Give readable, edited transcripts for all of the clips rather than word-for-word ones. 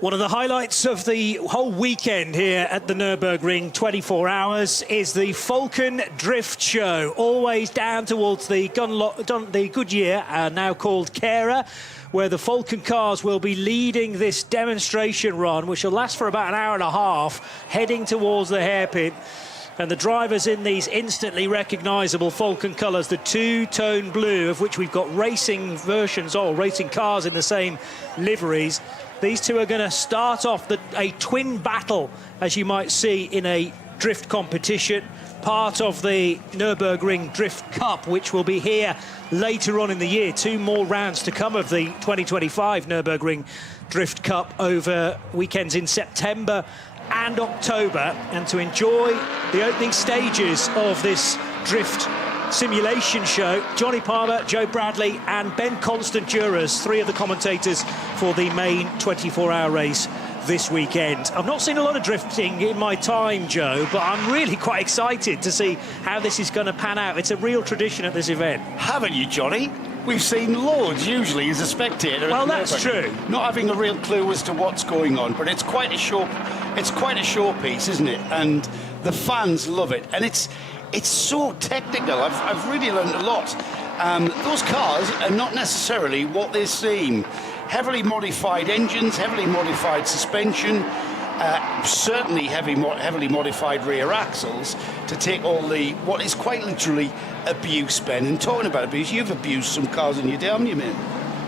One of the highlights of the whole weekend here at the Nürburgring 24 hours is the Falken Drift Show, always down towards the Goodyear, now called Kera, where the Falken cars will be leading this demonstration run, which will last for about an hour and a half, heading towards the hairpin. And the drivers in these instantly recognisable Falken colours, the two-tone blue, of which we've got racing versions, or racing cars in the same liveries. These two are going to start off a twin battle, as you might see in a drift competition, part of the Nürburgring Drift Cup, which will be here later on in the year. Two more rounds to come of the 2025 Nürburgring Drift Cup over weekends in September and October. And to enjoy the opening stages of this drift simulation show, Johnny Palmer, Joe Bradley and Ben Constant-Duras, three of the commentators for the main 24-hour race this weekend. I've not seen a lot of drifting in my time, Joe, but I'm really quite excited to see how this is going to pan out. It's a real tradition at this event. Haven't you, Johnny? We've seen loads, usually, as a spectator. Well, that's true. Not having a real clue as to what's going on, but it's quite a showpiece, isn't it? And the fans love it, and it's so technical. I've really learned a lot. Those cars are not necessarily what they seem. Heavily modified engines, heavily modified suspension, certainly heavily modified rear axles to take all the, what is quite literally abuse, Ben. And talking about abuse, you've abused some cars in your day, haven't you, mate?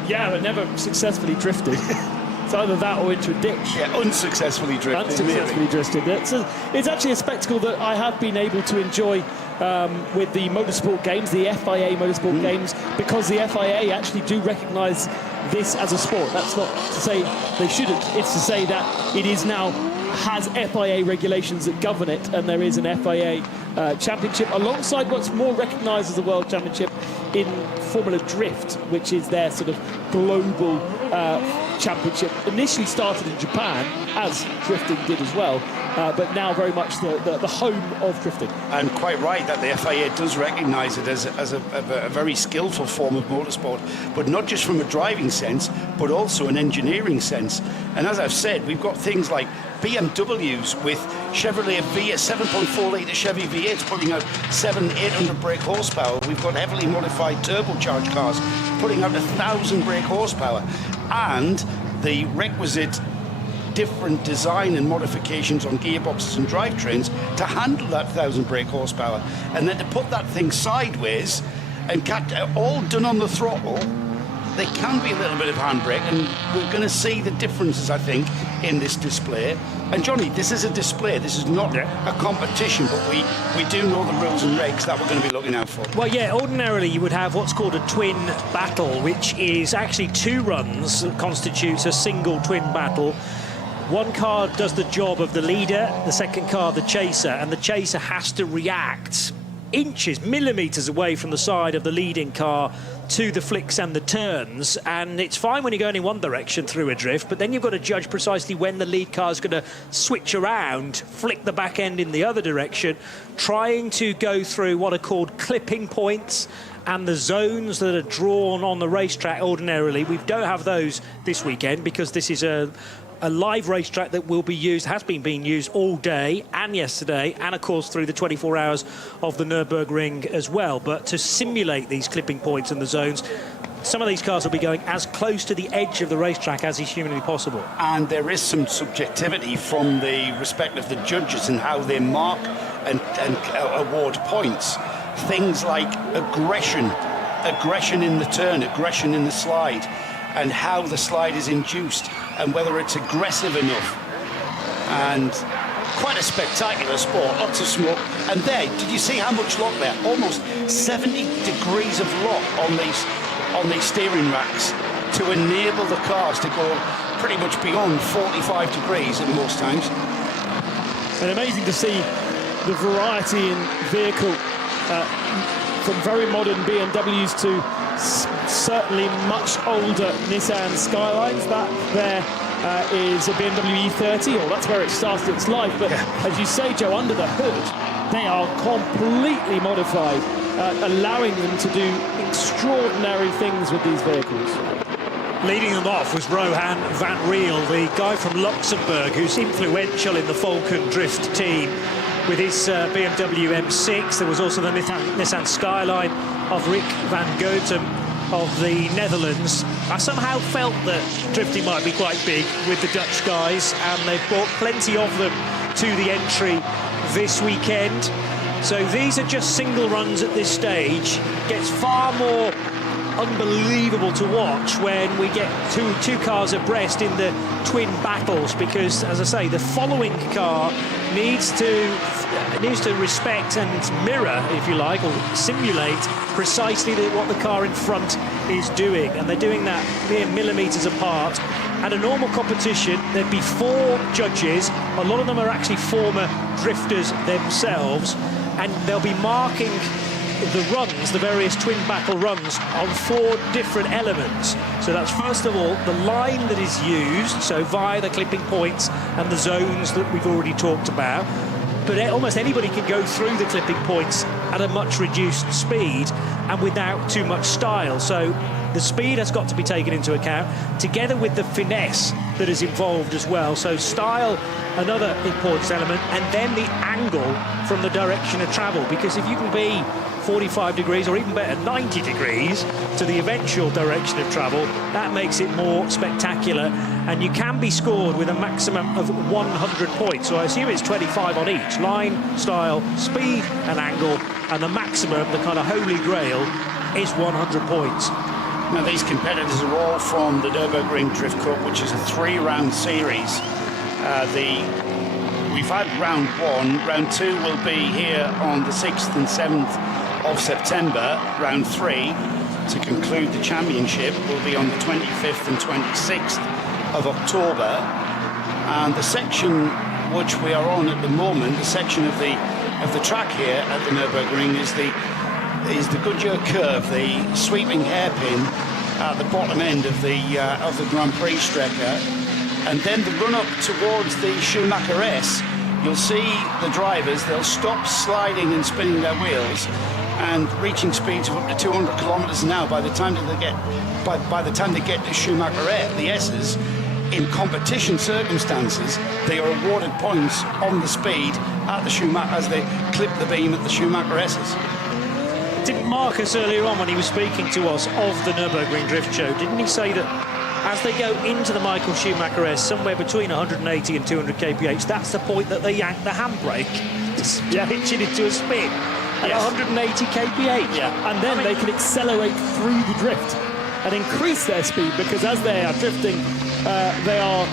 Yeah, but never successfully drifted. It's either that or into a ditch. Yeah, unsuccessfully drifted. Unsuccessfully drifted. It's actually a spectacle that I have been able to enjoy with the motorsport games, the FIA motorsport games, because the FIA actually do recognise this as a sport. That's not to say they shouldn't. It's to say that it is now has FIA regulations that govern it, and there is an FIA championship alongside what's more recognised as the World Championship in Formula Drift, which is their sort of global championship. Initially started in Japan, as drifting did as well, but now very much the home of drifting. And quite right that the FIA does recognise it as a very skillful form of motorsport, but not just from a driving sense, but also an engineering sense. And as I've said, we've got things like BMWs with Chevrolet V8, 7.4 litre Chevy V8s putting out 700-800 brake horsepower. We've got heavily modified turbocharged cars putting out 1,000 brake horsepower, and the requisite different design and modifications on gearboxes and drivetrains to handle that 1,000 brake horsepower, and then to put that thing sideways and all done on the throttle. There can be a little bit of handbrake, and we're going to see the differences, I think, in this display. And Johnny, this is a display, this is not a competition, but we do know the rules and regs that we're going to be looking out for. Well, yeah, ordinarily you would have what's called a twin battle, which is actually two runs that constitutes a single twin battle. One car does the job of the leader, the second car the chaser, and the chaser has to react inches, millimetres away from the side of the leading car to the flicks and the turns, and it's fine when you're going in one direction through a drift, but then you've got to judge precisely when the lead car is going to switch around, flick the back end in the other direction, trying to go through what are called clipping points and the zones that are drawn on the racetrack ordinarily. We don't have those this weekend because this is a live racetrack that will be used, has been being used all day and yesterday, and of course through the 24 hours of the Nürburgring as well. But to simulate these clipping points and the zones, some of these cars will be going as close to the edge of the racetrack as is humanly possible. And there is some subjectivity from the respect of the judges and how they mark and award points. Things like aggression in the turn, aggression in the slide, and how the slide is induced and whether it's aggressive enough. And quite a spectacular sport, lots of smoke. And there, did you see how much lock there? Almost 70 degrees of lock on these steering racks to enable the cars to go pretty much beyond 45 degrees at most times. And amazing to see the variety in vehicle, from very modern BMWs to certainly much older Nissan Skylines. That there is a BMW E30, or that's where it started its life. But as you say, Joe, under the hood, they are completely modified, allowing them to do extraordinary things with these vehicles. Leading them off was Rohan van Riel, the guy from Luxembourg who's influential in the Falken Drift team with his BMW M6. There was also the Nissan Skyline of Rick van Goten of the Netherlands. I somehow felt that drifting might be quite big with the Dutch guys, and they've brought plenty of them to the entry this weekend. So these are just single runs at this stage. Gets far more unbelievable to watch when we get two cars abreast in the twin battles, because, as I say, the following car needs to respect and mirror, if you like, or simulate precisely what the car in front is doing, and they're doing that mere millimetres apart. At a normal competition, there'd be 4 judges. A lot of them are actually former drifters themselves, and they'll be marking the runs, the various twin battle runs, on 4 different elements. So that's, first of all, the line that is used, so via the clipping points and the zones that we've already talked about. But almost anybody can go through the clipping points at a much reduced speed and without too much style. So the speed has got to be taken into account, together with the finesse that is involved as well. So style, another important element, and then the angle from the direction of travel, because if you can be 45 degrees, or even better, 90 degrees to the eventual direction of travel, that makes it more spectacular, and you can be scored with a maximum of 100 points. So I assume it's 25 on each: line, style, speed and angle, and the maximum, the kind of holy grail, is 100 points. Now, these competitors are all from the Nürburgring Drift Cup, which is a 3-round series. We've had round 1. Round 2 will be here on the 6th and 7th of September. Round 3, to conclude the championship, will be on the 25th and 26th of October. And the section which we are on at the moment, the section of the track here at the Nürburgring, is the Goodyear curve, the sweeping hairpin at the bottom end of the Grand Prix Strecker, and then the run up towards the Schumacher S. You'll see the drivers, they'll stop sliding and spinning their wheels and reaching speeds of up to 200 kilometers an hour by the time they get to Schumacher S. The S's, in competition circumstances, they are awarded points on the speed at the Schumacher as they clip the beam at the Schumacher S's. Didn't Marcus earlier on, when he was speaking to us of the Nürburgring Drift Show, didn't he say that as they go into the Michael Schumacher S, somewhere between 180 and 200 kph, that's the point that they yank the handbrake to pitch it into a spin at 180 kph. Yeah. And then they can accelerate through the drift and increase their speed, because as they are drifting, they are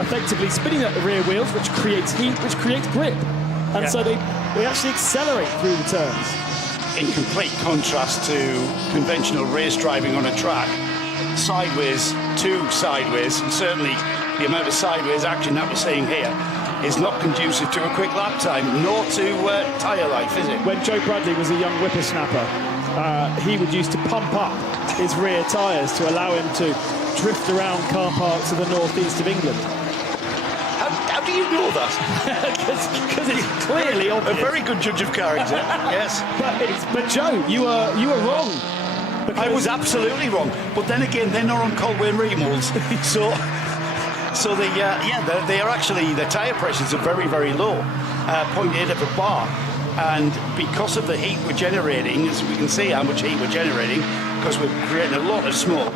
effectively spinning at the rear wheels, which creates heat, which creates grip. And so they actually accelerate through the turns. In complete contrast to conventional race driving on a track, sideways to sideways, and certainly the amount of sideways action that we're seeing here, is not conducive to a quick lap time, nor to tyre life, is it? When Joe Bradley was a young whippersnapper, he would used to pump up his rear tyres to allow him to drift around car parks of the northeast of England. How do you know that? Because it's clearly obvious. A very good judge of character, yes. But Joe, you were wrong. I was absolutely wrong. But then again, they're not on Colwyn remolds, so they are actually, the tyre pressures are very, very low, 0.8 of a bar. And because of the heat we're generating, as we can see how much heat we're generating, because we're creating a lot of smoke,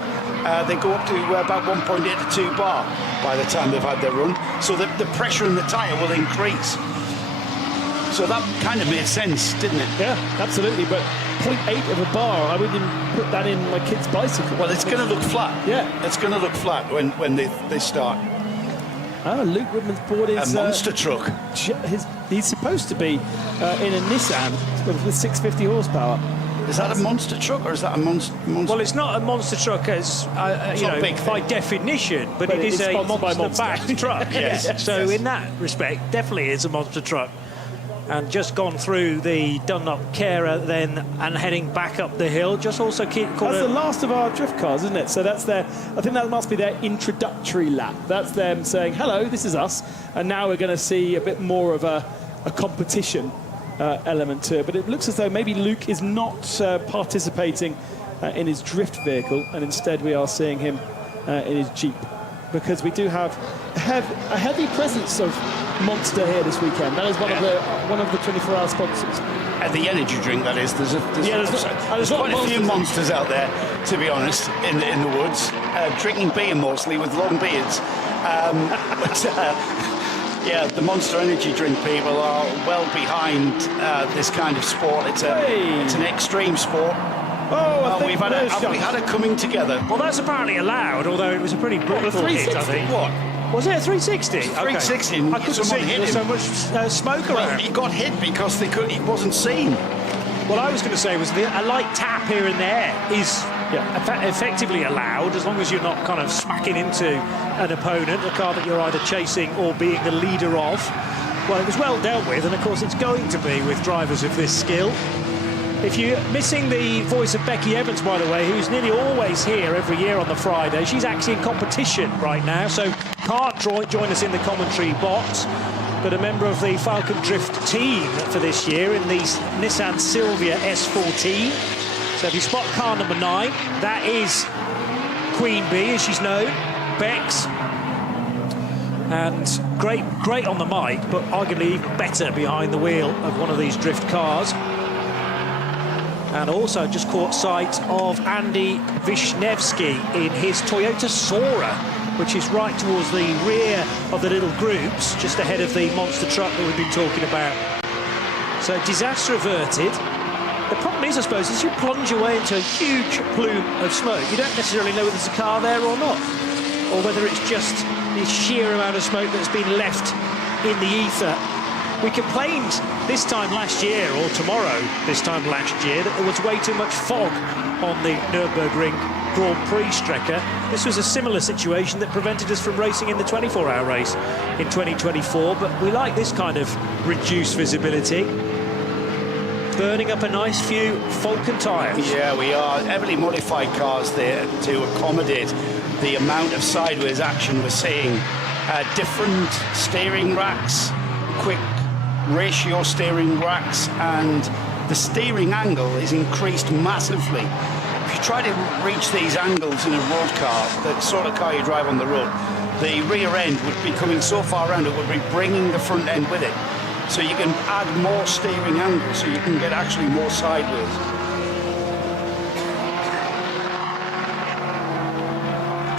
they go up to about 1.8 to 2 bar by the time they've had their run. So the pressure in the tyre will increase. So that kind of made sense, didn't it? Yeah, absolutely. But 0.8 of a bar, I wouldn't even put that in my kid's bicycle. Well, it's going to look flat. Yeah. It's going to look flat when they start. Oh, Luke Woodman's bought his... A monster truck. He's supposed to be in a Nissan with 650 horsepower. Is that a monster truck or is that a monster? Well, it's not a monster truck as by definition, but it is a monster-backed truck. Yes. So in that respect, definitely is a monster truck. And just gone through the Dunlop Carer then and heading back up the hill. Just also that's the last of our drift cars, isn't it? So that's I think that must be their introductory lap. That's them saying, hello, this is us. And now we're going to see a bit more of a competition element to it. But it looks as though maybe Luke is not participating in his drift vehicle, and instead we are seeing him in his Jeep. Because we do have a heavy presence of Monster here this weekend. That is one of the 24-hour sponsors. The energy drink, that is. There's quite a few monsters out there, to be honest, in the woods, drinking beer mostly with long beards. Yeah, the Monster Energy drink people are well behind this kind of sport. It's an extreme sport. Oh, we've had a coming together. Well, that's apparently allowed, although it was a pretty brutal hit, I think. What? Was it a 360? 360. Okay. I couldn't see. There was so much smoke around. Well, he got hit because he wasn't seen. What I was going to say was a light tap here and there is effectively allowed, as long as you're not kind of smacking into an opponent, a car that you're either chasing or being the leader of. Well, it was well dealt with, and of course it's going to be with drivers of this skill. If you're missing the voice of Becky Evans, by the way, who's nearly always here every year on the Friday, she's actually in competition right now, so can't join us in the commentary box, but a member of the Falcon Drift team for this year in the Nissan Silvia S14. So if you spot car number 9, that is Queen Bee, as she's known, Bex. And great on the mic, but arguably better behind the wheel of one of these drift cars. And also just caught sight of Andy Wisniewski in his Toyota Sora, which is right towards the rear of the little groups, just ahead of the monster truck that we've been talking about. So disaster averted. The problem is, I suppose, as you plunge away into a huge plume of smoke, you don't necessarily know whether there's a car there or not, or whether it's just the sheer amount of smoke that's been left in the ether. We complained this time last year, or tomorrow this time last year, that there was way too much fog on the Nürburgring Grand Prix Strecker. This was a similar situation that prevented us from racing in the 24-hour race in 2024, but we like this kind of reduced visibility. Burning up a nice few Falken tyres. Yeah, we are. Heavily modified cars there to accommodate the amount of sideways action we're seeing. Different steering racks, quick ratio steering racks, and the steering angle is increased massively. If you try to reach these angles in a road car, the sort of car you drive on the road, the rear end would be coming so far around it would be bringing the front end with it. So you can add more steering angle, so you can get actually more sideways.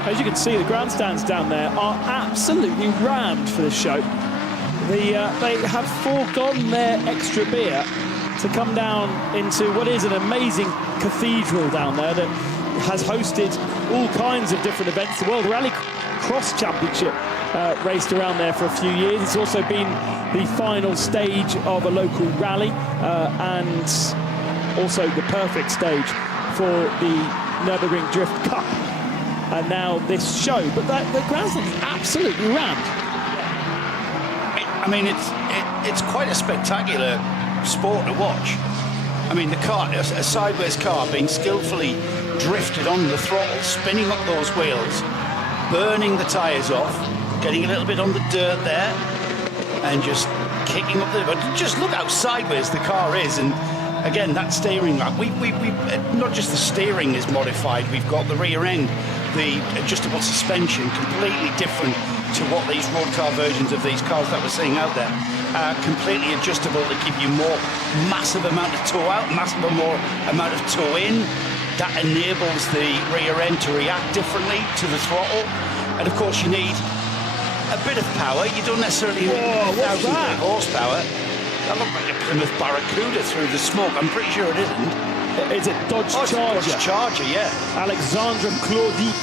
As you can see, the grandstands down there are absolutely rammed for this show. They have foregone their extra beer to come down into what is an amazing cathedral down there that has hosted all kinds of different events. The World Rally Cross Championship raced around there for a few years. It's also been the final stage of a local rally and also the perfect stage for the Nürburgring Drift Cup. And now this show, but the grandstand is absolutely rammed. I mean, it's quite a spectacular sport to watch. I mean, the car, a sideways car being skillfully drifted on the throttle, spinning up those wheels, burning the tyres off, getting a little bit on the dirt there, and just kicking up the... But just look how sideways the car is, and again, that steering rack, we not just the steering is modified, we've got the rear end, the adjustable suspension, completely different to what these road car versions of these cars that we're seeing out there are, completely adjustable to give you more massive amount of tow out, massive more amount of tow in. That enables the rear end to react differently to the throttle. And of course you need a bit of power. You don't necessarily need 1,000 horsepower. That looked like a Plymouth Barracuda through the smoke. I'm pretty sure it isn't. It's a Dodge Charger. Dodge Charger, yeah. Alexandre Claudie.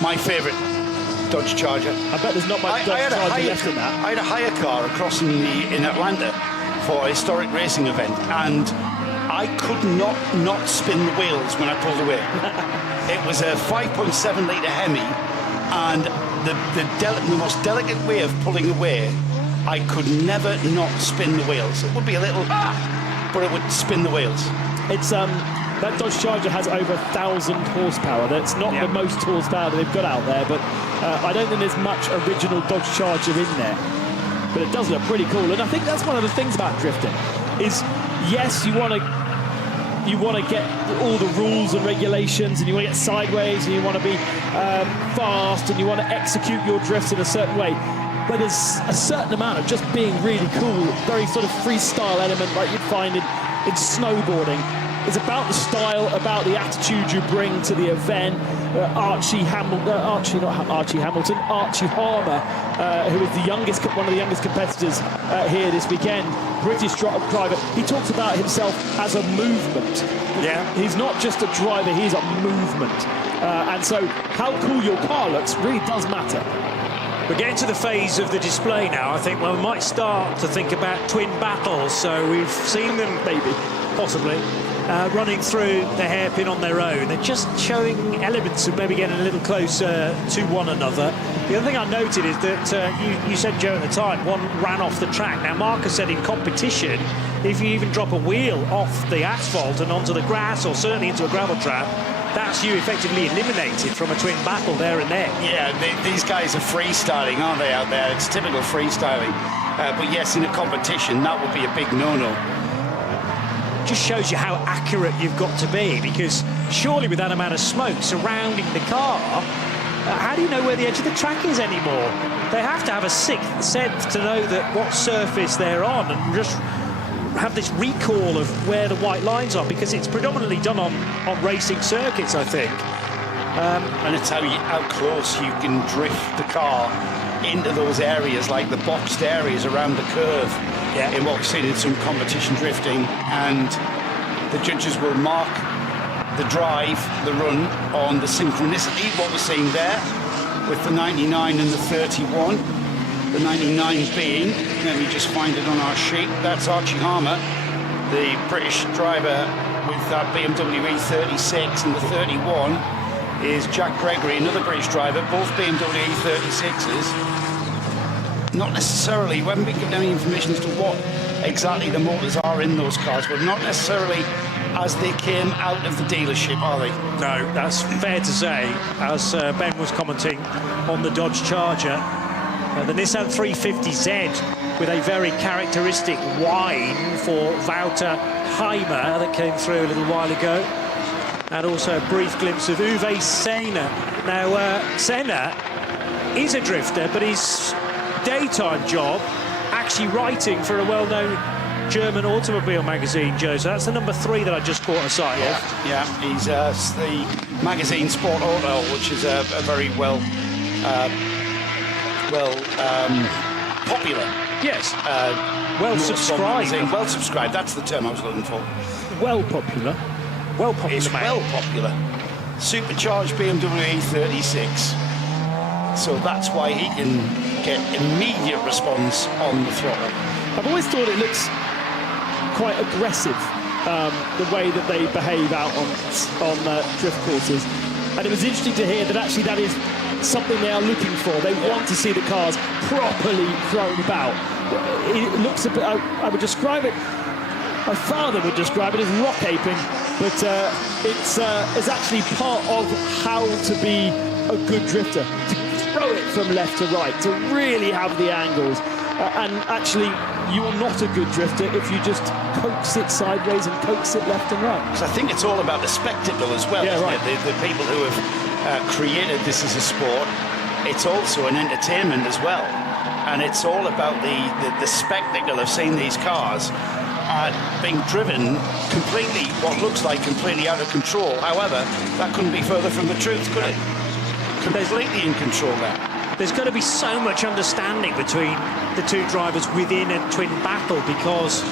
My favourite Dodge Charger. I bet there's not much Dodge Charger left in that. I had a hire car across in Atlanta for a historic racing event, and I could not spin the wheels when I pulled away. It was a 5.7 litre Hemi, and the most delicate way of pulling away, I could never not spin the wheels. It would be a little, but it would spin the wheels. It's that Dodge Charger has over 1,000 horsepower. That's not the most horsepower that they've got out there, but I don't think there's much original Dodge Charger in there. But it does look pretty cool, and I think that's one of the things about drifting. Is yes, you want to get all the rules and regulations, and you want to get sideways, and you want to be fast, and you want to execute your drifts in a certain way. But there's a certain amount of just being really cool, very sort of freestyle element like you'd find in snowboarding. It's about the style, about the attitude you bring to the event. Archie Harmer, who is one of the youngest competitors here this weekend, British driver. He talks about himself as a movement. Yeah. He's not just a driver, he's a movement. And so how cool your car looks really does matter. We're getting to the phase of the display now. I think we might start to think about twin battles. So we've seen them, maybe, possibly, running through the hairpin on their own. They're just showing elements of maybe getting a little closer to one another. The other thing I noted is that you said, Joe, at the time, one ran off the track. Now, Marcus said in competition, if you even drop a wheel off the asphalt and onto the grass, or certainly into a gravel trap, that's you effectively eliminated from a twin battle there and then. Yeah, these guys are freestyling, aren't they, out there? It's typical freestyling. But yes, in a competition, that would be a big no-no. Just shows you how accurate you've got to be, because surely with that amount of smoke surrounding the car, how do you know where the edge of the track is anymore? They have to have a sixth sense to know that what surface they're on, and just have this recall of where the white lines are, because it's predominantly done on racing circuits, I think. And it's how close you can drift the car into those areas, like the boxed areas around the curve, in what we've seen in some competition drifting. And the judges will mark the drive, the run, on the synchronicity, what we're seeing there, with the 99 and the 31. The 99 being, let me just find it on our sheet, that's Archie Harmer, the British driver with that BMW E36, and the 31 is Jack Gregory, another British driver, both BMW E36s. Not necessarily, we haven't been given any information as to what exactly the motors are in those cars, but not necessarily as they came out of the dealership, are they? No, that's fair to say, as Ben was commenting on the Dodge Charger. The Nissan 350Z with a very characteristic whine for Wouter Heimer that came through a little while ago. And also a brief glimpse of Uwe Senna. Now, Senna is a drifter, but his daytime job actually writing for a well-known German automobile magazine, Joe. So that's the number 3 that I just caught a sight of. Yeah, he's the magazine Sport Auto, which is a very popular. Yes. Well subscribed. Well subscribed, that's the term I was looking for. Well popular. Well popular, it's man. Well popular. Supercharged BMW E36. So that's why he can get immediate response on the throttle. I've always thought it looks quite aggressive, the way that they behave out on drift courses. And it was interesting to hear that actually that is something they are looking for. They want to see the cars properly thrown about. it looks a bit, I would describe it, my father would describe it as rock aping, but it's actually part of how to be a good drifter, to throw it from left to right, to really have the angles. And actually, you're not a good drifter if you just coax it sideways and coax it left and right. So I think it's all about the spectacle as well, isn't it? The people who have created this as a sport, it's also an entertainment as well. And it's all about the spectacle of seeing these cars being driven completely, what looks like completely out of control. However, that couldn't be further from the truth, could it? Completely in control there. There's got to be so much understanding between the two drivers within a twin battle, because,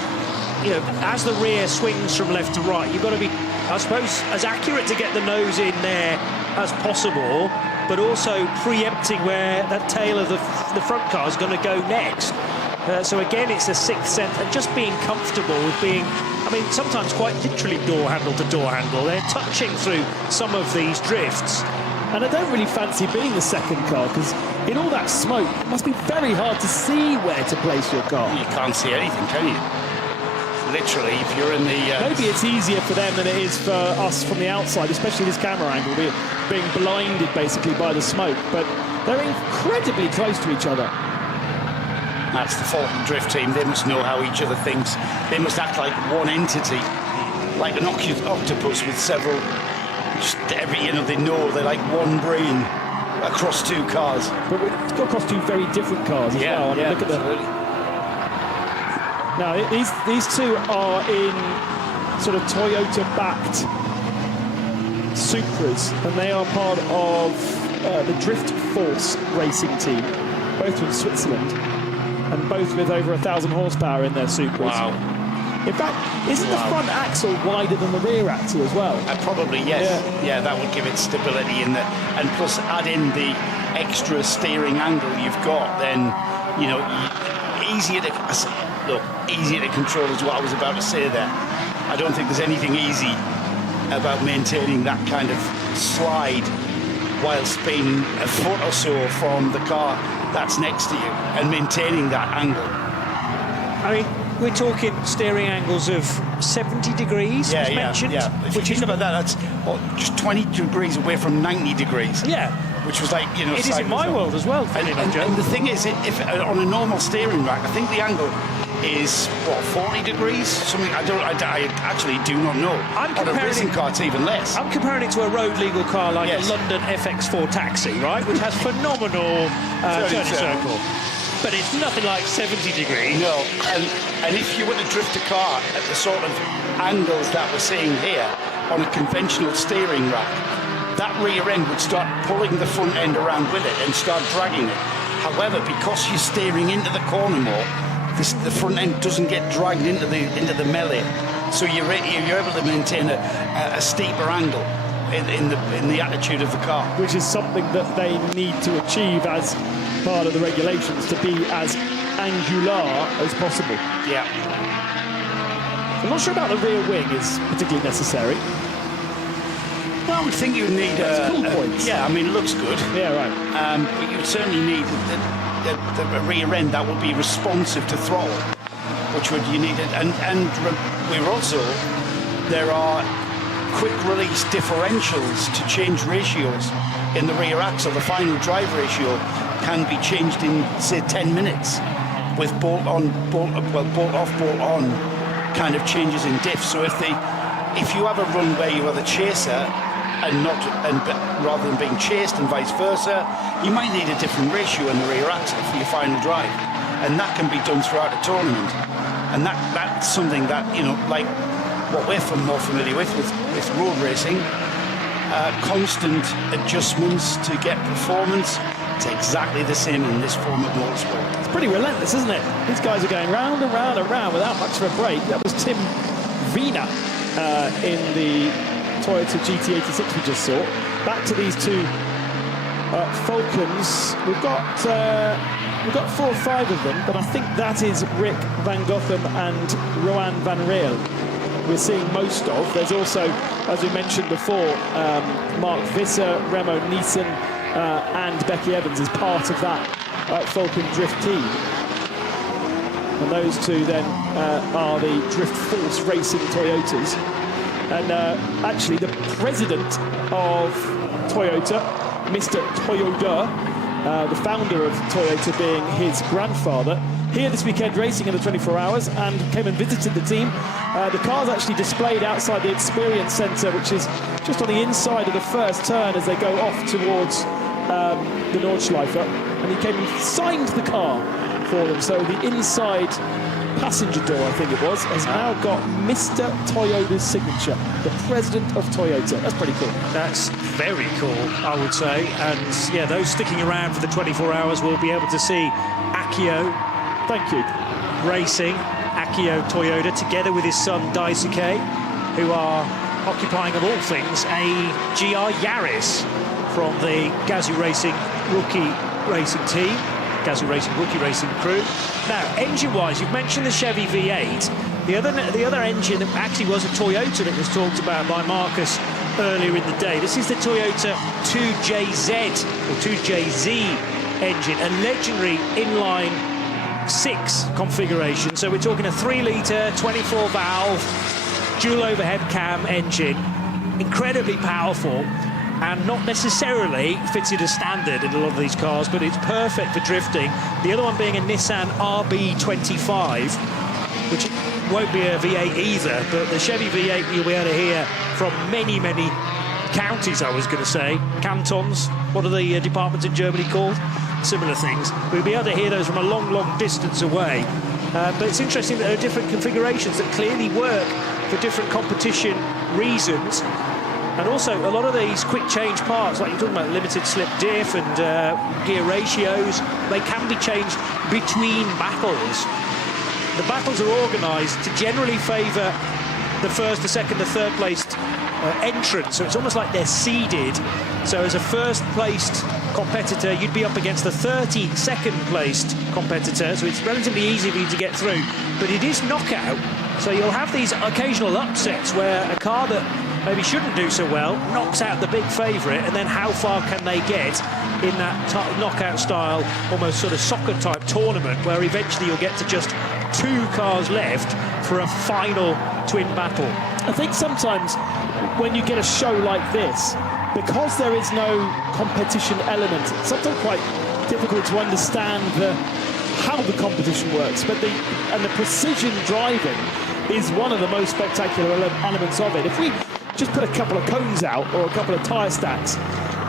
you know, as the rear swings from left to right, you've got to be, I suppose, as accurate to get the nose in there as possible, but also preempting where that tail of the front car is going to go next. So again, it's a sixth sense, and just being comfortable with being, I mean, sometimes quite literally door handle to door handle. They're touching through some of these drifts. And I don't really fancy being the second car, because in all that smoke, it must be very hard to see where to place your car. You can't see anything, can you? Literally, if you're in the... Maybe it's easier for them than it is for us from the outside, especially this camera angle, being blinded basically by the smoke. But they're incredibly close to each other. That's the Falken Drift team. They must know how each other thinks. They must act like one entity, like an octopus with several... Just every, you know, they know they're like one brain across two cars. But it's got across two very different cars as well. I mean, look at them. Now, these two are in sort of Toyota-backed Supras, and they are part of the Drift Force racing team, both from Switzerland, and both with over 1,000 horsepower in their Supras. Wow. In fact, isn't the front axle wider than the rear axle as well? Probably, yes. Yeah, that would give it stability in there. And plus, add in the extra steering angle you've got, then, you know, easier to control is what I was about to say there. I don't think there's anything easy about maintaining that kind of slide whilst being a foot or so from the car that's next to you and maintaining that angle. I mean, we're talking steering angles of 70 degrees, was mentioned. Yeah. If you think about that, that's just 20 degrees away from 90 degrees. Yeah. Which was like, you know... It is in my world as well, and the thing is, if on a normal steering rack, I think the angle is, what, 40 degrees? Something, I actually do not know. On a racing car, it's even less. I'm comparing it to a road-legal car like a London FX4 taxi, right, which has phenomenal turning circle. But it's nothing like 70 degrees. No, and if you were to drift a car at the sort of angles that we're seeing here on a conventional steering rack, that rear end would start pulling the front end around with it and start dragging it. However, because you're steering into the corner more, the front end doesn't get dragged into the melee, so you're able to maintain a steeper angle in the attitude of the car, which is something that they need to achieve as part of the regulations, to be as angular as possible. Yeah. I'm not sure about the rear wing is particularly necessary. Well, I would think you need cool points. Yeah, I mean, it looks good. Yeah, right. But you would certainly need the rear end that would be responsive to throttle, which would you need it. And we're also, there are quick release differentials to change ratios in the rear axle. The final drive ratio can be changed in, say, 10 minutes with bolt off, bolt on kind of changes in diff. So if you have a run where you are the chaser rather than being chased and vice versa, you might need a different ratio in the rear axle for your final drive, and that can be done throughout a tournament. And that's something that, you know, like what we're more familiar with road racing, constant adjustments to get performance. It's exactly the same in this form of motorsport. It's pretty relentless, isn't it? These guys are going round and round and round without much of a break. That was Tim Wiener in the Toyota GT86 we just saw. Back to these two Falkens. We've got 4 or 5 of them, but I think that is Rick van Gotham and Rowan van Riel we're seeing most of. There's also, as we mentioned before, Mark Visser, Remo Neeson, and Becky Evans is part of that Falken Drift team. And those two then are the Drift Force Racing Toyotas. And actually the president of Toyota, Mr. Toyoda, the founder of Toyota being his grandfather, here this weekend racing in the 24 hours and came and visited the team. The car's actually displayed outside the Experience Centre, which is just on the inside of the first turn as they go off towards the Nordschleife. And he came and signed the car for them. So the inside passenger door, I think it was, has now got Mr. Toyoda's signature, the president of Toyota. That's pretty cool. That's very cool, I would say. And yeah, those sticking around for the 24 hours will be able to see Akio, thank you, racing Akio Toyoda together with his son Daisuke, who are occupying, of all things, a GR Yaris from the Gazoo Racing rookie racing team. Gazoo Racing rookie racing crew. Now, engine-wise, you've mentioned the Chevy V8. The other engine that actually was a Toyota that was talked about by Marcus earlier in the day. This is the Toyota 2JZ or 2JZ engine, a legendary inline 6 configuration. So we're talking a 3-litre, 24-valve, dual overhead cam engine, incredibly powerful, and not necessarily fitted as standard in a lot of these cars, but it's perfect for drifting. The other one being a Nissan RB25, which won't be a V8 either, but the Chevy V8 you'll be able to hear from many, many counties, I was going to say. Cantons, what are the departments in Germany called? Similar things. We'll be able to hear those from a long, long distance away. But it's interesting that there are different configurations that clearly work for different competition reasons. And also, a lot of these quick change parts, like you're talking about limited slip diff and gear ratios, they can be changed between battles. The battles are organised to generally favour the first, the second, the third placed entrant, so it's almost like they're seeded. So as a first placed competitor, you'd be up against the 32nd placed competitor, so it's relatively easy for you to get through. But it is knockout, so you'll have these occasional upsets where a car that maybe shouldn't do so well knocks out the big favourite, and then how far can they get in that knockout style, almost sort of soccer type tournament, where eventually you'll get to just 2 cars left for a final twin battle. I think sometimes when you get a show like this, because there is no competition element, it's sometimes quite difficult to understand how the competition works. But the precision driving is one of the most spectacular elements of it. If we just put a couple of cones out or a couple of tyre stacks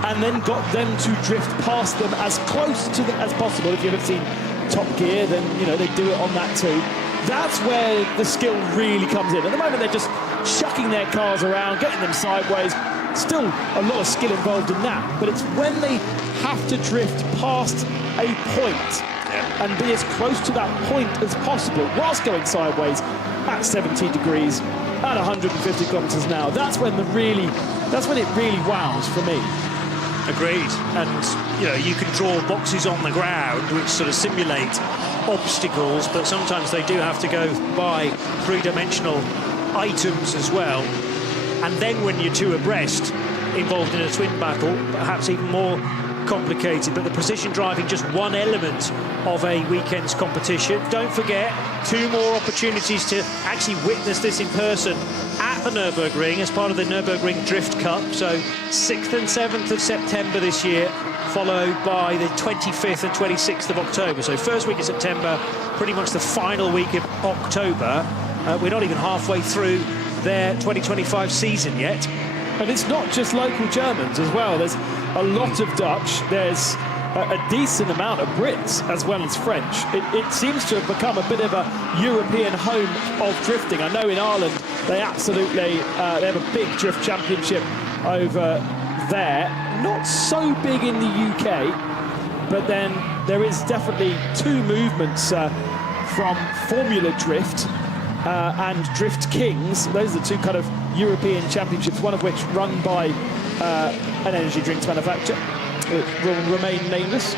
and then got them to drift past them as close to them as possible, if you haven't seen Top Gear, then you know they do it on that too. That's where the skill really comes in. At the moment, they're just shucking their cars around, getting them sideways. Still a lot of skill involved in that, but it's when they have to drift past a point and be as close to that point as possible whilst going sideways at 70 degrees at 150 kilometers an hour. That's when it really wows for me. Agreed. And you know, you can draw boxes on the ground which sort of simulate obstacles, but sometimes they do have to go by 3-dimensional items as well. And then when you're 2 abreast, involved in a twin battle, perhaps even more complicated. But the precision driving, just one element of a weekend's competition. Don't forget, 2 more opportunities to actually witness this in person at the Nürburgring as part of the Nürburgring Drift Cup. So 6th and 7th of September this year, followed by the 25th and 26th of October. So first week of September, pretty much the final week of October. We're not even halfway through their 2025 season yet. And it's not just local Germans as well. There's a lot of Dutch. There's a decent amount of Brits as well as French. It seems to have become a bit of a European home of drifting. I know in Ireland they absolutely they have a big drift championship over there. Not so big in the UK, but then there is definitely 2 movements from Formula Drift and Drift Kings. Those are the 2 kind of European championships, one of which run by an energy drinks manufacturer. It will remain nameless,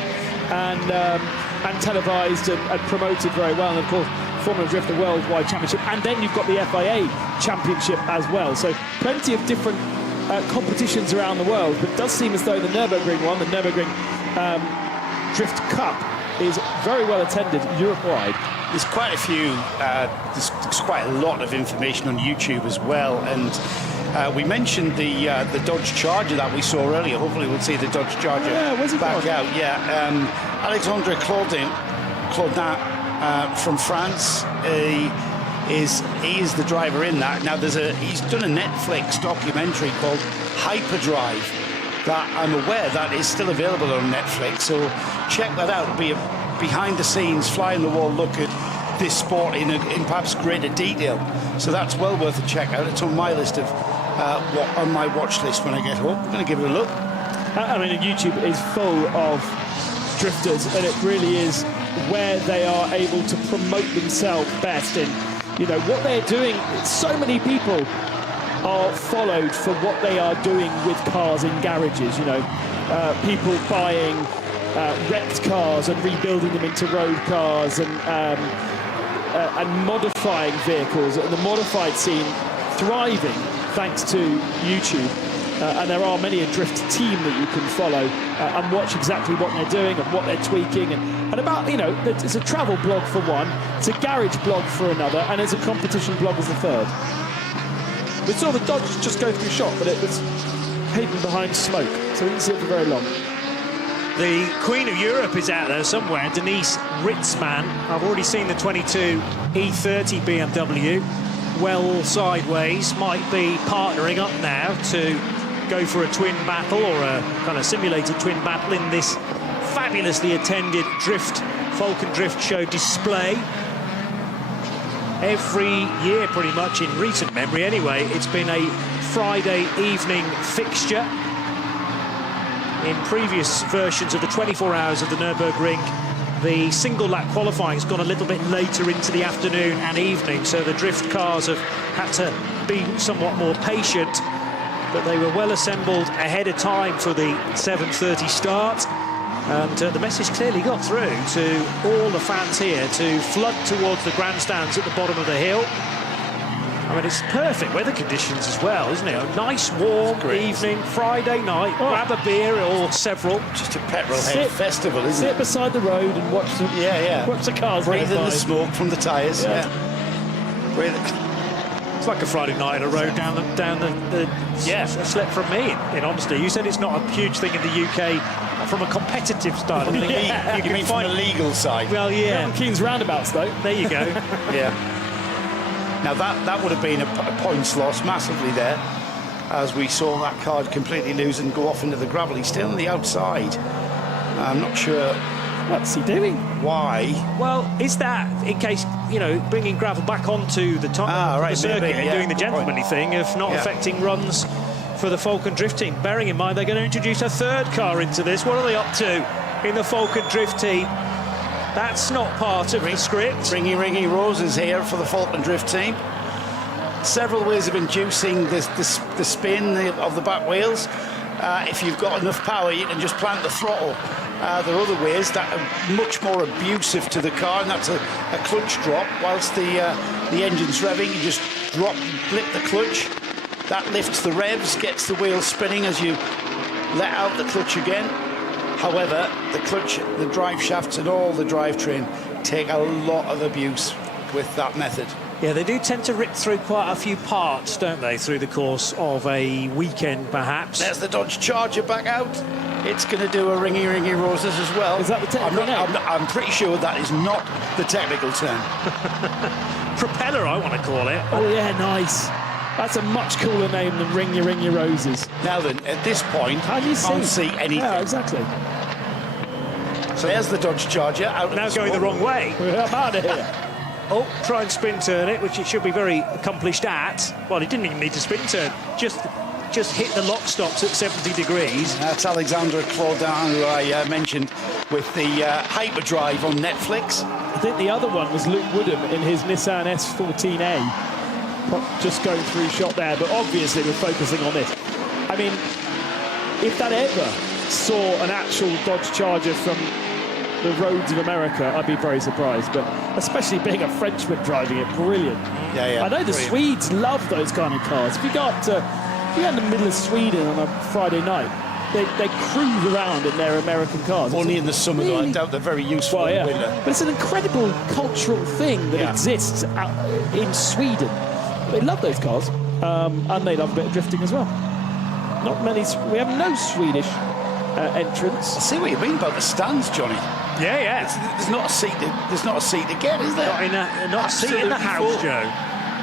and televised and promoted very well. And of course, Formula Drift, the worldwide championship, and then you've got the FIA championship as well. So plenty of different competitions around the world. But it does seem as though the Nürburgring one, the Nürburgring Drift Cup, is very well attended Europe-wide. There's quite a few, there's quite a lot of information on YouTube as well, and we mentioned the Dodge Charger that we saw earlier. Hopefully we'll see the Dodge Charger back out. Yeah, Alexandre Claudin from France, he is the driver in that. Now he's done a Netflix documentary called Hyperdrive that I'm aware that is still available on Netflix, so check that out. It'll be a behind the scenes, fly in the wall look at this sport in perhaps greater detail. So that's well worth a check out. It's on my list of on my watch list when I get home. I'm going to give it a look. I mean, YouTube is full of drifters, and it really is where they are able to promote themselves best. And you know what they're doing. So many people are followed for what they are doing with cars in garages. You know, people buying wrecked cars and rebuilding them into road cars, and modifying vehicles, and the modified scene thriving thanks to YouTube. And there are many a drift team that you can follow and watch exactly what they're doing and what they're tweaking, and about, you know, it's a travel blog for one, it's a garage blog for another, and it's a competition blog as the third. We saw the Dodge just go through shot, but it was hidden behind smoke, so we didn't see it for very long. The Queen of Europe is out there somewhere, Denise Ritzman. I've already seen the 22 E30 BMW. Well sideways, might be partnering up now to go for a twin battle, or a kind of simulated twin battle in this fabulously attended Falcon Drift Show display. Every year, pretty much in recent memory anyway, it's been a Friday evening fixture. In previous versions of the 24 hours of the Nürburgring, the single lap qualifying has gone a little bit later into the afternoon and evening, so the drift cars have had to be somewhat more patient, but they were well assembled ahead of time for the 7:30 start, and the message clearly got through to all the fans here to flood towards the grandstands at the bottom of the hill. I mean, it's perfect weather conditions as well, isn't it? A nice warm evening, Friday night, grab a beer or several. Just a petrolhead festival, isn't it? Sit beside the road and watch the, watch the cars. Breathing the smoke from the tyres. It's like a Friday night on a road down the a slip from me, in honesty. You said it's not a huge thing in the UK from a competitive style. I think you mean from the legal side? Well, yeah. On Keen's roundabouts, though. There you go. Yeah. Now that would have been a points loss massively there, as we saw that card completely lose and go off into the gravel. He's still on the outside. I'm not sure. What's he doing? Why? Well, is that in case, you know, bringing gravel back onto the circuit and doing the gentlemanly thing of not affecting runs for the Falcon drifting? Bearing in mind they're going to introduce a third car into this. What are they up to in the Falcon drift team? That's not part of the script. Ringy roses here for the Falcon drift team. Several ways of inducing the spin of the back wheels. If you've got enough power, you can just plant the throttle. There are other ways that are much more abusive to the car, and that's a clutch drop. Whilst the engine's revving, you just blip the clutch. That lifts the revs, gets the wheels spinning as you let out the clutch again. However, the clutch, the drive shafts and all the drivetrain take a lot of abuse with that method. Yeah, they do tend to rip through quite a few parts, don't they, through the course of a weekend, perhaps. There's the Dodge Charger back out. It's going to do a ringy roses as well. Is that the technical name? I'm pretty sure that is not the technical term. Propeller, I want to call it. Oh, yeah, nice. That's a much cooler name than Ring Your Roses. Now then, at this point, how do you can't see anything. Yeah, exactly. So there's the Dodge Charger out. Now going the wrong way. I'm out of here. Oh, try and spin turn it, which it should be very accomplished at. Well, it didn't even need to spin turn. Just hit the lock stops at 70 degrees. That's Alexandre Claudin, who I mentioned with the Hyperdrive on Netflix. I think the other one was Luke Woodham in his Nissan S14A. Just going through shot there, but obviously we're focusing on this. I mean, if that ever saw an actual Dodge Charger from the roads of America, I'd be very surprised, but especially being a Frenchman driving it, brilliant. Yeah. I know the Swedes love those kind of cars. If you go up to, if you're in the middle of Sweden on a Friday night, they cruise around in their American cars. Only in the summer, though. I doubt they're very useful Well, in the yeah. winter. But it's an incredible cultural thing that Yeah. exists out in Sweden. They love those cars, and they love a bit of drifting as well. Not many. We have no Swedish entrants. I see what you mean about the stands, Johnny. Yeah. There's not a seat to get, is there? Not a seat in the house, Joe.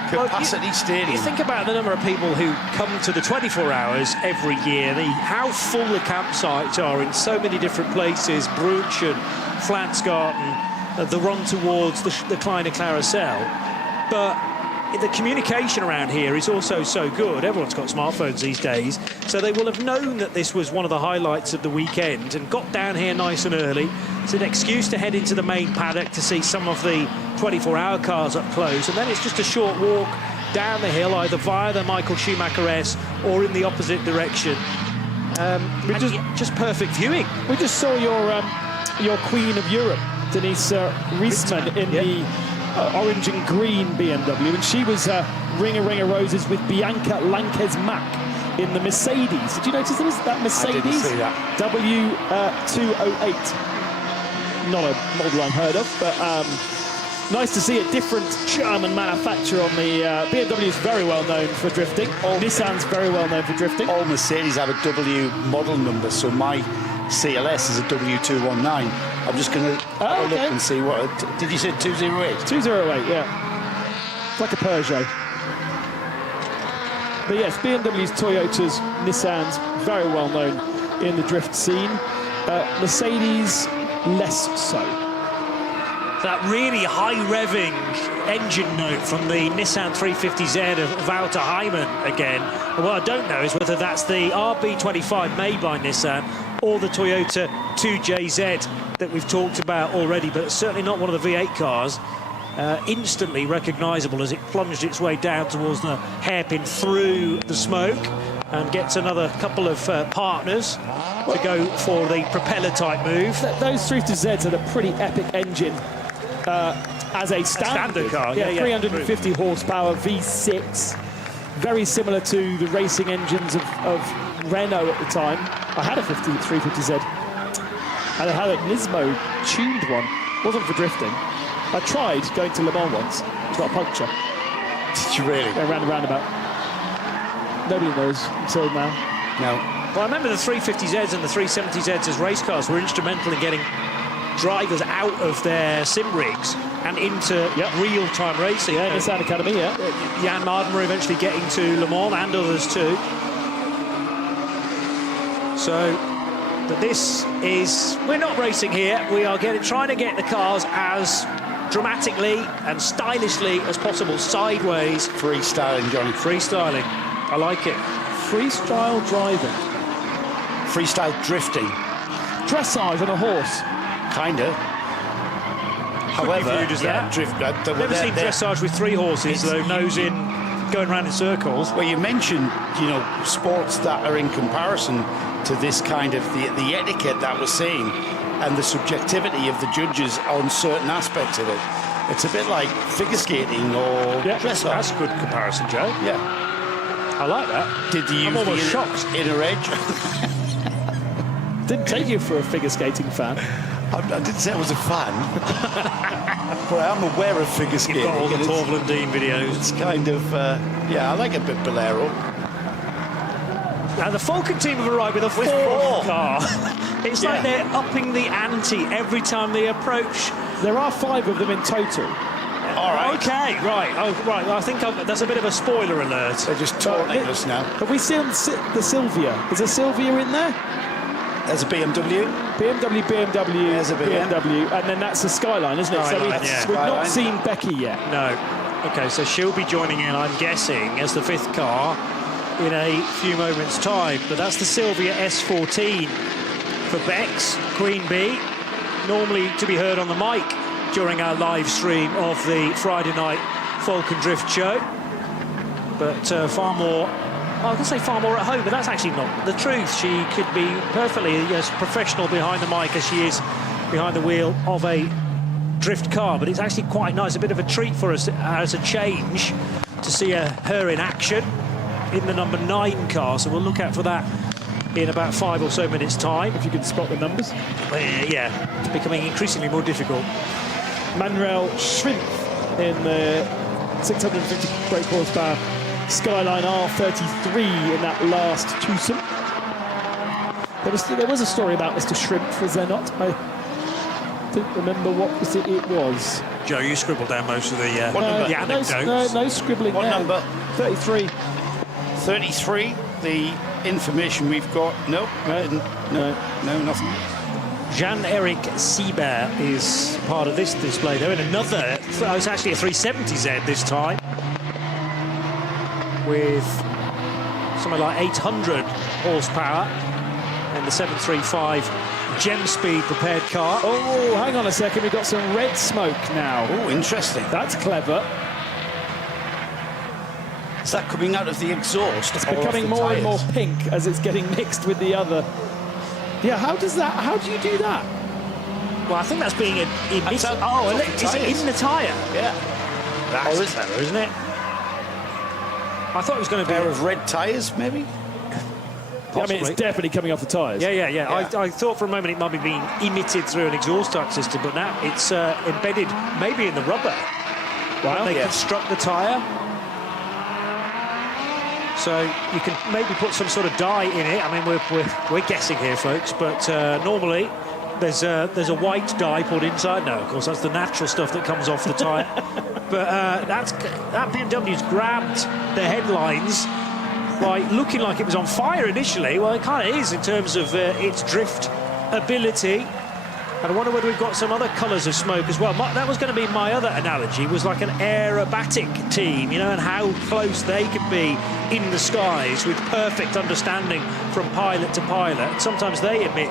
Capacity stadium. You think about the number of people who come to the 24 hours every year, how full the campsites are in so many different places, Brunchen, Flansgarten, the run towards the Kleine Carousel. But the communication around here is also so good. Everyone's got smartphones these days, so they will have known that this was one of the highlights of the weekend and got down here nice and early. It's an excuse to head into the main paddock to see some of the 24-hour cars up close, and then it's just a short walk down the hill, either via the Michael Schumacher S or in the opposite direction. Just perfect viewing. We just saw your Queen of Europe, Denise Riesman, in the orange and green BMW, and she was ring a roses with Bianca Lankes-Mack in the Mercedes. Did you notice that Mercedes? I didn't see that. W208. Not a model I've heard of, but nice to see a different German manufacturer on the BMW. Is very well known for drifting. Nissan's very well known for drifting. All Mercedes have a W model number, so my CLS is a W219. I'm just going to look and see what. Did you say 208? 208, yeah. Like a Peugeot. But yes, BMWs, Toyotas, Nissans, very well known in the drift scene. Mercedes, less so. That really high-revving engine note from the Nissan 350Z of Wouter Heimann again. And what I don't know is whether that's the RB25 made by Nissan or the Toyota 2JZ that we've talked about already, but it's certainly not one of the V8 cars. Instantly recognisable as it plunged its way down towards the hairpin through the smoke and gets another couple of partners to go for the propeller-type move. Those 350Zs had a pretty epic engine as a standard car. Yeah, 350 horsepower, V6. Very similar to the racing engines of Renault at the time. I had a 350Z. And I had a Nismo tuned one. Wasn't for drifting. I tried going to Le Mans once. Got a puncture. Did you really? Around the roundabout. Nobody knows until now. No. Well, I remember the 350Zs and the 370Zs as race cars were instrumental in getting drivers out of their sim rigs and into real-time racing. Yeah, Nissan Academy, yeah. Jan Mardenborough eventually getting to Le Mans and others too. So, but this is, we're not racing here. We are trying to get the cars as dramatically and stylishly as possible, sideways. Freestyling, Johnny. Freestyling. I like it. Freestyle driving. Freestyle drifting. Dressage on a horse. Kind of. However, viewed as that. Drift. Never seen dressage with three horses, though, nose in, going around in circles. Well, you mentioned, sports that are in comparison to this kind of the etiquette that we're seeing and the subjectivity of the judges on certain aspects of it. It's a bit like figure skating or dressage. That's a good comparison, Joe. Yeah. I like that. Did you use the shocked. inner edge? Didn't take you for a figure skating fan. I didn't say I was a fan, but I am aware of figure skating. You've got all the Torval and Dean videos. It's kind of, I like a bit Bolero. Now the Falken team have arrived with a fourth car. It's like they're upping the ante every time they approach. There are 5 of them in total. All right. Okay, right. Oh, right. I think that's a bit of a spoiler alert. They're just taunting us now. Have we seen the Silvia? Is a Silvia in there? There's a BMW. BMW, There's a BMW, and then that's the Skyline, isn't it? Skyline, So we've not seen Becky yet. No. Okay, so she'll be joining in, I'm guessing, as the 5th car in a few moments' time. But that's the Silvia S14 for Bex, Queen Bee, normally to be heard on the mic during our live stream of the Friday night Falken Drift show. But far more, I was going to say far more at home, but that's actually not the truth. She could be perfectly as professional behind the mic as she is behind the wheel of a drift car. But it's actually quite nice, a bit of a treat for us as a change to see her in action in the number 9 car. So we'll look out for that in about 5 or so minutes' time. If you can spot the numbers. Yeah, it's becoming increasingly more difficult. Manuel Schrimpf in the 650 brake horsepower Skyline R33 in that last twosome. There was a story about Mr. Schrimpf, was there not? I don't remember what it was. Joe, you scribbled down most of the anecdotes. No scribbling What there. number? 33. 33, the information we've got. No, nothing. Jean-Eric Sieber is part of this display, though, in another, it's actually a 370Z this time, with something like 800 horsepower, and the 735 gem speed prepared car. Oh, hang on a second, we've got some red smoke now. Oh, interesting. That's clever. Is that coming out of the exhaust? It's becoming more and more pink as it's getting mixed with the other. Yeah, how do you do that? Well, I think that's being emitted. Is it in the tyre? Yeah. That's clever, isn't it? I thought it was going to be A pair of red tyres, maybe? I mean, it's definitely coming off the tyres. Yeah. I thought for a moment it might be being emitted through an exhaust duct system, but now it's embedded maybe in the rubber. Wow. They construct the tyre. So you can maybe put some sort of dye in it. I mean, we're guessing here, folks, but normally there's a white dye put inside. No, of course, that's the natural stuff that comes off the tyre. But that BMW's grabbed the headlines by looking like it was on fire initially. Well, it kind of is in terms of its drift ability. And I wonder whether we've got some other colours of smoke as well. That was going to be my other analogy, was like an aerobatic team, you know, and how close they could be in the skies with perfect understanding from pilot to pilot. And sometimes they emit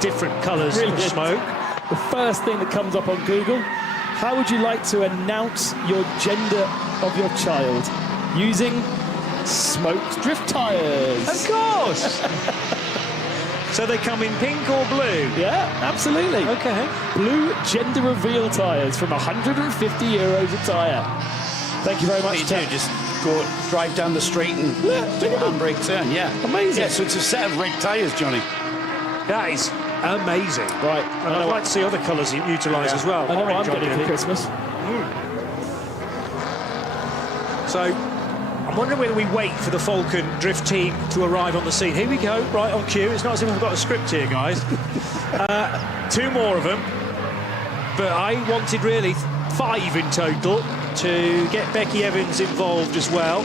different colours of smoke. The first thing that comes up on Google, how would you like to announce your gender of your child? Using smoked drift tyres. Of course! So they come in pink or blue? Yeah, absolutely. Okay. Blue gender reveal tyres from €150 a tyre. Thank you very much. What do you do? Just go drive down the street and do a handbrake turn, yeah. Amazing. Yeah, so it's a set of red tyres, Johnny. That is amazing. Right. And I'd like to see other colours utilised as well. I know what I'm Orange, getting for Christmas. So I'm wondering whether we wait for the Falcon drift team to arrive on the scene. Here we go, right on cue. It's not as if we've got a script here, guys. 2 more of them. But I wanted really 5 in total to get Becky Evans involved as well.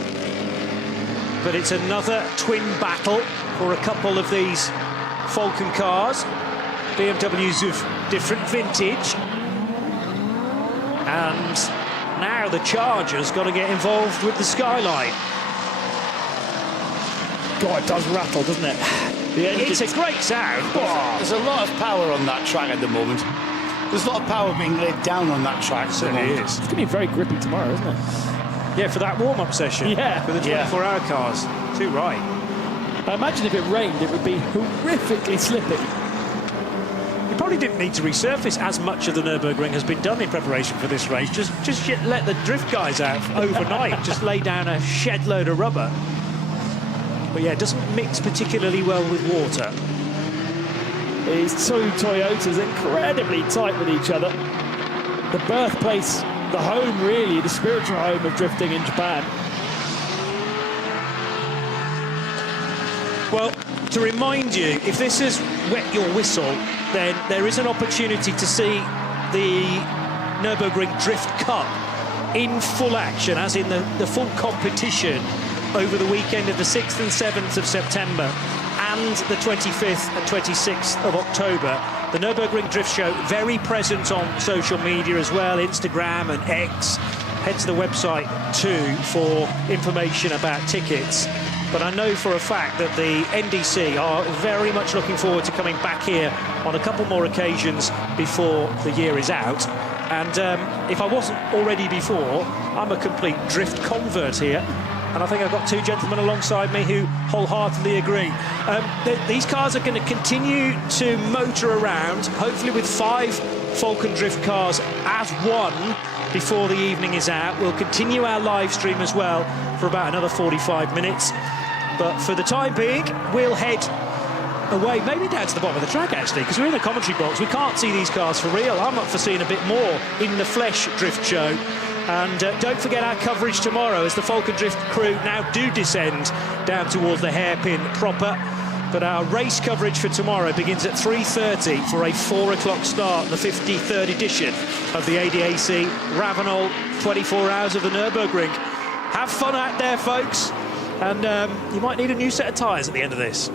But it's another twin battle for a couple of these Falcon cars. BMWs of different vintage. And now the Charger's got to get involved with the Skyline. God, it does rattle, doesn't it? It's a great sound. There's a lot of power on that track at the moment. There's a lot of power being laid down on that track. Certainly is. It's going to be very grippy tomorrow, isn't it? Yeah, for that warm-up session. Yeah. For the 24-hour cars. Too right. I imagine if it rained, it would be horrifically slippy. You probably didn't need to resurface as much of the Nürburgring has been done in preparation for this race. Just let the drift guys out overnight. Just lay down a shed load of rubber. But yeah, it doesn't mix particularly well with water. These 2 Toyotas incredibly tight with each other. The birthplace, the home really, the spiritual home of drifting in Japan. Well, to remind you, if this has wet your whistle, then there is an opportunity to see the Nürburgring Drift Cup in full action, as in the full competition over the weekend of the 6th and 7th of September and the 25th and 26th of October. The Nürburgring Drift Show, very present on social media as well, Instagram and X. Head to the website too for information about tickets. But I know for a fact that the NDC are very much looking forward to coming back here on a couple more occasions before the year is out. And if I wasn't already before, I'm a complete drift convert here. And I think I've got 2 gentlemen alongside me who wholeheartedly agree. These cars are going to continue to motor around, hopefully with 5 Falcon Drift cars as one before the evening is out. We'll continue our live stream as well for about another 45 minutes. But for the time being, we'll head away, maybe down to the bottom of the track actually, because we're in the commentary box. We can't see these cars for real. I'm up for seeing a bit more in the flesh drift show. And don't forget our coverage tomorrow as the Falken Drift crew now do descend down towards the hairpin proper. But our race coverage for tomorrow begins at 3:30 for a 4 o'clock start, the 53rd edition of the ADAC RAVENOL 24 Hours of the Nürburgring. Have fun out there, folks, and you might need a new set of tyres at the end of this.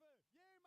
for you